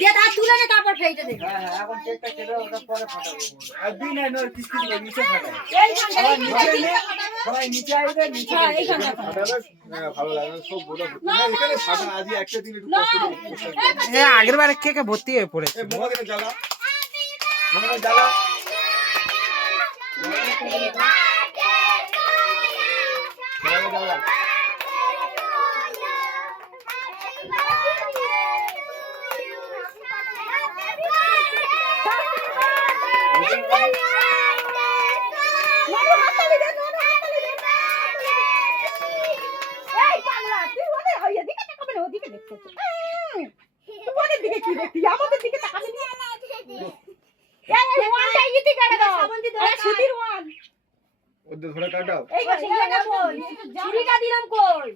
দিয়ে তা তুলে নে তারপর ফেইতে দে। হ্যাঁ এখন কেকটা কেটে ওটা পরে ফাটাবো। আর দিন না নয় কিস্তি দিয়ে নিচে ফাটাই। এইখানটা সবাই নিচে আইবে নিচে। হ্যাঁ এইখানটা ফাটালে ভালো লাগে সব বড় না এখানে ফাটা আজই একটা দিন একটু কষ্ট করে। এ আগের বারে কেকে ভর্তি হয়ে পড়েছে। এই মোমবাতিটা জ্বালা মোমবাতি জ্বালা জ্বালা ওদের ধরে কাটাও ছুরিটা দিলাম কই?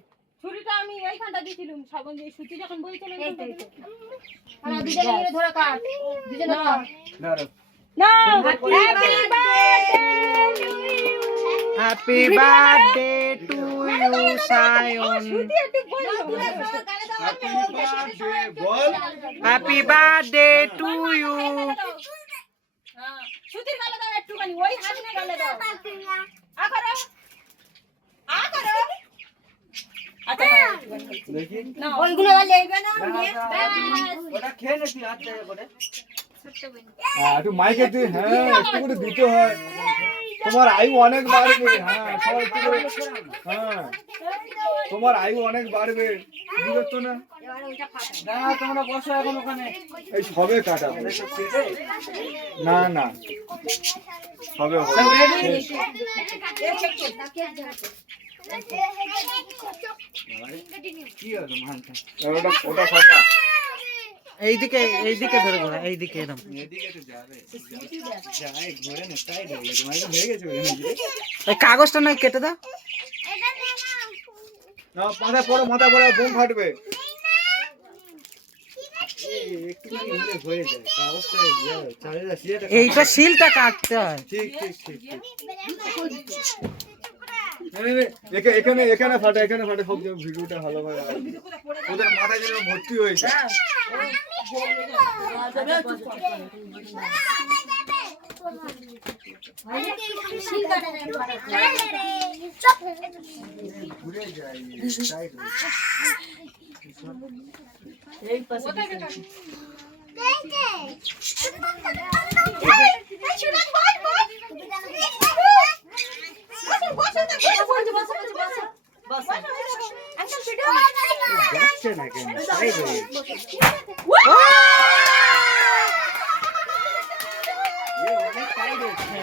ছুরিটা আমি এইখানটা দিছিলাম সাবন দিয়ে সুতি যখন বই চলে গেল আমরা দুজনে মিলে ধরে কাট দুজনে কাট ধরো না happy birthday to happy birthday to you Sayan. Suti একটু বল বল হ্যাপি বার্থডে টু ইউ। হ্যাঁ সুতির গালে দাও একটুখানি ওই হাতে গালে দাও আ করো আচ্ছা দেখি না ওইগুলো লেবে না ওটা খেয়ে নে তুই হাত থেকে করে। একটু মাইকে তুই হ্যাঁ একটু করে দিতে হয় তোমার আয়ু অনেক বাড়বে হ্যাঁ সবাই একটু করে হ্যাঁ তোমার আয়ু অনেক বাড়বে বুঝছ না না তোমরা বসো এখন ওখানে। এই সবে কাটাবো না না সবে হবে সব রেডি? কি হলো মানটা? ওটা ওটা ফাটা এইদিকে ধরে ঘোরা, এইদিকে এরকম। এদিকে তো যাবে যাই ঘুরে না সাইড হয়ে গেছে মানে হয়ে গেছে ওখানে। এই কাগজটা নয় কেটে দাও। না মাথা পড়ে বোম ফাটবে একটুখানি হলে হয়ে যায় কাগজটা চালিয়ে সিলেটা এইটা শিলটা কাটতে হয়। ঠিক ঠিক ঠিক ঠিক এখানে এখানে ফাটা সব ভিডিওটা ভালো হয় ওদের মাথায় যেন ভর্তি হয়েছে ঘুরে যায় সাইড এই পাশে যাচ্ছে না কেন সাইড হয়ে অনেক সাইড হচ্ছে